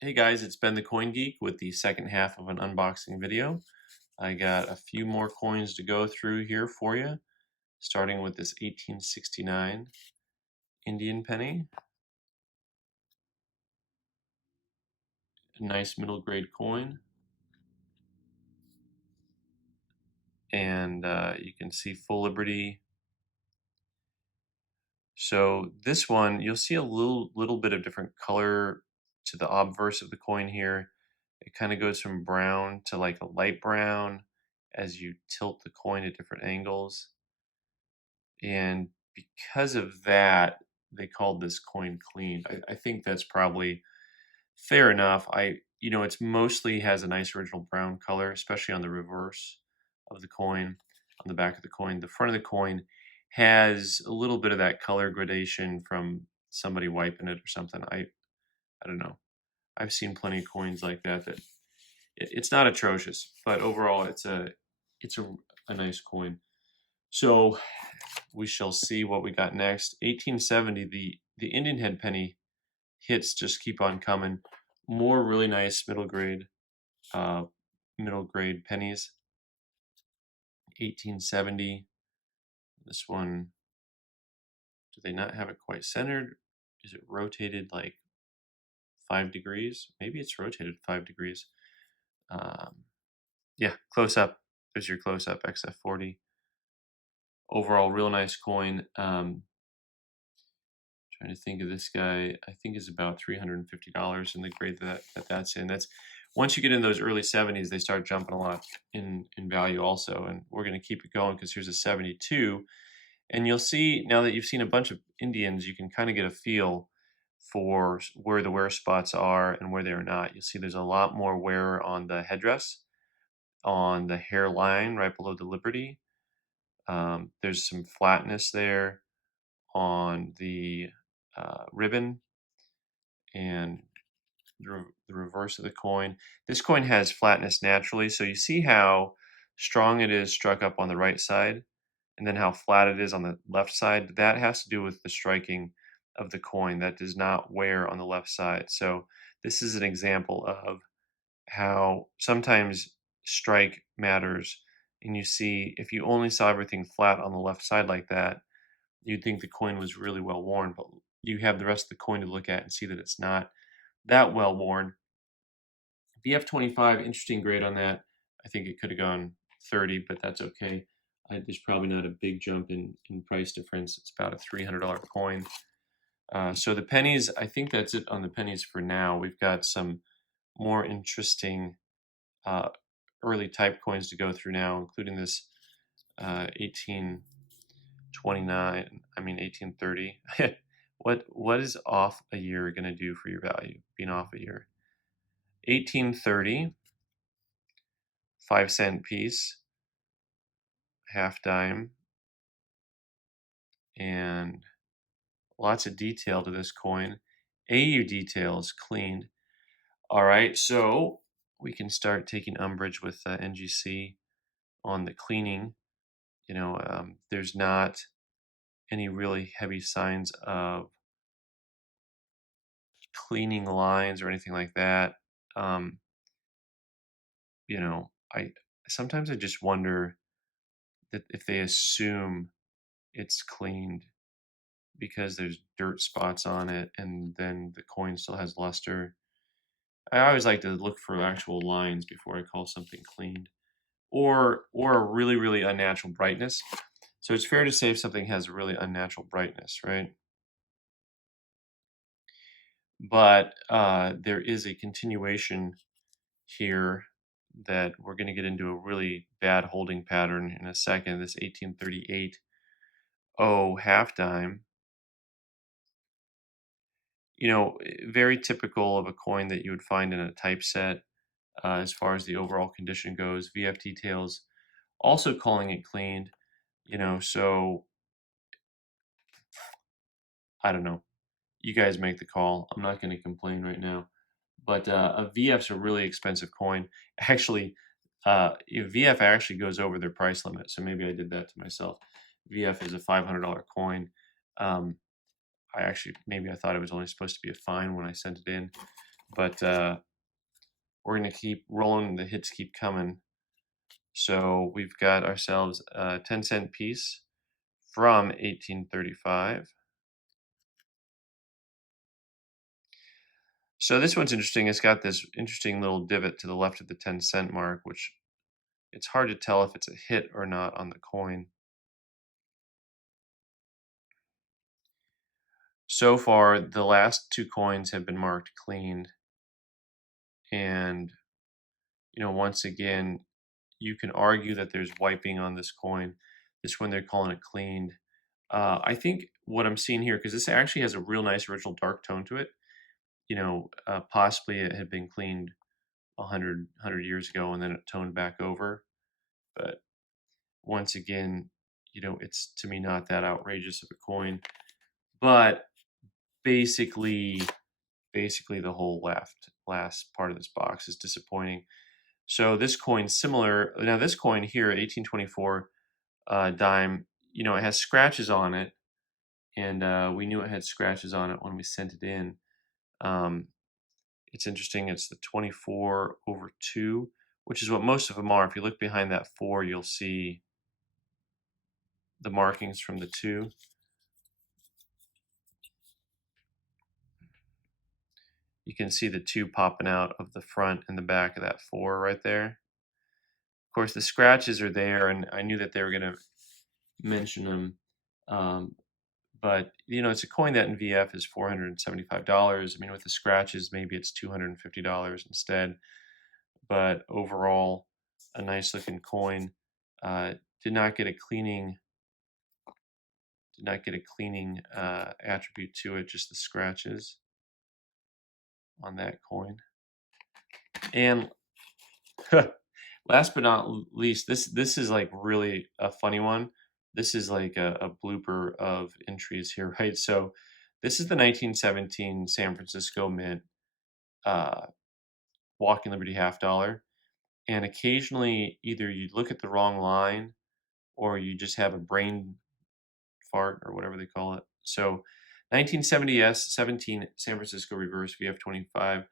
Hey guys, it's Ben the Coin Geek with the second half of an unboxing video. I got a few more coins to go through here for you, starting with this 1869 Indian penny. A nice middle grade coin. And you can see full Liberty. So this one, you'll see a little bit of different color to the obverse of the coin here. It kind of goes from brown to like a light brown as you tilt the coin at different angles. And because of that, they called this coin clean. I think that's probably fair enough. It's mostly has a nice original brown color, especially on the reverse of the coin, on the back of the coin. The front of the coin has a little bit of that color gradation from somebody wiping it or something. I don't know. I've seen plenty of coins like that. It's not atrocious, but overall, it's a nice coin. So we shall see what we got next. 1870, the Indian head penny hits just keep on coming. More really nice uh, middle grade pennies. 1870. This one, do they not have it quite centered? Is it rotated like 5 degrees? Maybe it's rotated 5 degrees. Yeah, close up. There's your close up XF40. Overall, real nice coin. Trying to think of this guy, I think is about $350 in the grade that's in. That's once you get in those early 70s, they start jumping a lot in value also. And we're going to keep it going because here's a 72. And you'll see now that you've seen a bunch of Indians, you can kind of get a feel for where the wear spots are and where they're not. You'll see there's a lot more wear on the headdress, on the hairline right below the Liberty. There's some flatness there on the ribbon and the reverse of the coin. This coin has flatness naturally, so you see how strong it is struck up on the right side and then how flat it is on the left side. That has to do with the striking of the coin. That does not wear on the left side. So this is an example of how sometimes strike matters. And you see, if you only saw everything flat on the left side like that, you'd think the coin was really well worn, but you have the rest of the coin to look at and see that it's not that well worn. VF25, interesting grade on that. I think it could have gone 30, but that's okay. There's probably not a big jump in price difference. It's about a $300 coin. So the pennies, I think that's it on the pennies for now. We've got some more interesting early type coins to go through now, including this 1830. What is off a year going to do for your value, being off a year? 1830, 5-cent piece, half dime, and lots of detail to this coin. AU detail is cleaned. All right, so we can start taking umbrage with NGC on the cleaning. There's not any really heavy signs of cleaning lines or anything like that. Um, I sometimes I just wonder that if they assume it's cleaned because there's dirt spots on it and then the coin still has luster. I always like to look for actual lines before I call something cleaned, or a really unnatural brightness. So it's fair to say if something has a really unnatural brightness, right? But there is a continuation here that we're going to get into a really bad holding pattern in a second. This 1838 half dime, very typical of a coin that you would find in a typeset as far as the overall condition goes. VF details also calling it cleaned, so I don't know. You guys make the call. I'm not going to complain right now. But a VF's a really expensive coin. Actually, if VF actually goes over their price limit, so maybe I did that to myself. VF is a $500 coin. Maybe I thought it was only supposed to be a fine when I sent it in, but we're going to keep rolling. The hits keep coming. So we've got ourselves a 10-cent piece from 1835. So this one's interesting. It's got this interesting little divot to the left of the 10-cent mark, which it's hard to tell if it's a hit or not on the coin. So far, the last two coins have been marked cleaned. And, once again, you can argue that there's wiping on this coin. This one, they're calling it cleaned. I think what I'm seeing here, because this actually has a real nice original dark tone to it, possibly it had been cleaned 100 years ago and then it toned back over. But once again, it's to me not that outrageous of a coin. But basically the whole last part of this box is disappointing. So this coin's similar. Now this coin here, 1824 dime, it has scratches on it, and we knew it had scratches on it when we sent it in. It's interesting. It's the 24/2, which is what most of them are. If you look behind that 4, you'll see the markings from the 2. You can see the 2 popping out of the front and the back of that 4 right there. Of course, the scratches are there, and I knew that they were going to mention them. But, it's a coin that in VF is $475. I mean, with the scratches, maybe it's $250 instead. But overall, a nice looking coin. Did not get a cleaning attribute to it, just the scratches on that coin. And last but not least, this is like really a funny one. This is like a blooper of entries here, right? So this is the 1917 San Francisco Mint Walking Liberty half dollar. And occasionally either you look at the wrong line or you just have a brain fart or whatever they call it. So 1970S 17 San Francisco reverse VF25.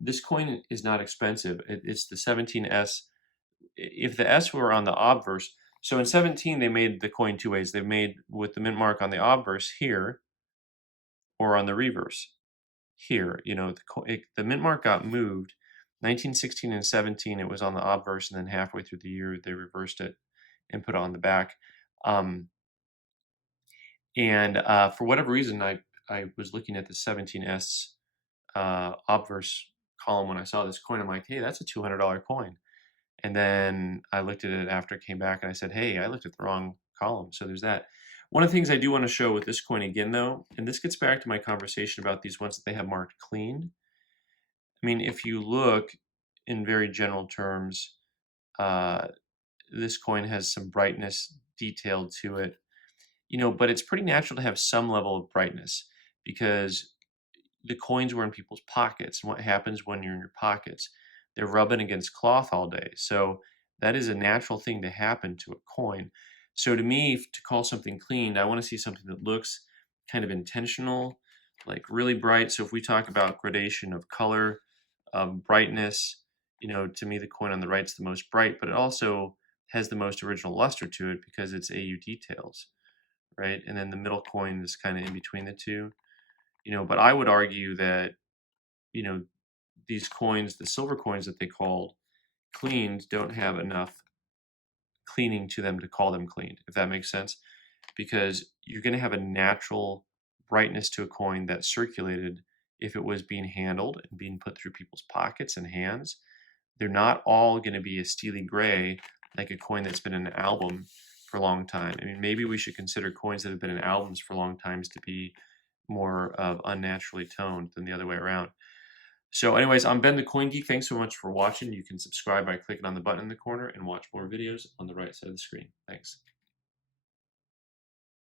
This coin is not expensive. It's the 17S. If the S were on the obverse, so in 17 they made the coin two ways. They made with the mint mark on the obverse here, or on the reverse here. The mint mark got moved. 1916 and 17 it was on the obverse, and then halfway through the year they reversed it and put it on the back. For whatever reason, I was looking at the 17S obverse column when I saw this coin. I'm like, hey, that's a $200 coin. And then I looked at it after it came back, and I said, hey, I looked at the wrong column. So there's that. One of the things I do want to show with this coin again, though, and this gets back to my conversation about these ones that they have marked cleaned. I mean, if you look in very general terms, this coin has some brightness detailed to it, but it's pretty natural to have some level of brightness because the coins were in people's pockets. And what happens when you're in your pockets? They're rubbing against cloth all day. So that is a natural thing to happen to a coin. So to me, to call something clean, I want to see something that looks kind of intentional, like really bright. So if we talk about gradation of color, brightness, to me the coin on the right's the most bright, but it also has the most original luster to it because it's AU details, right? And then the middle coin is kind of in between the two. But I would argue that, these coins, the silver coins that they called cleaned, don't have enough cleaning to them to call them cleaned, if that makes sense. Because you're going to have a natural brightness to a coin that circulated if it was being handled and being put through people's pockets and hands. They're not all going to be a steely gray like a coin that's been in an album for a long time. I mean, maybe we should consider coins that have been in albums for long times to be more unnaturally toned than the other way around. So anyways, I'm Ben the Coin Geek. Thanks so much for watching. You can subscribe by clicking on the button in the corner and watch more videos on the right side of the screen. Thanks.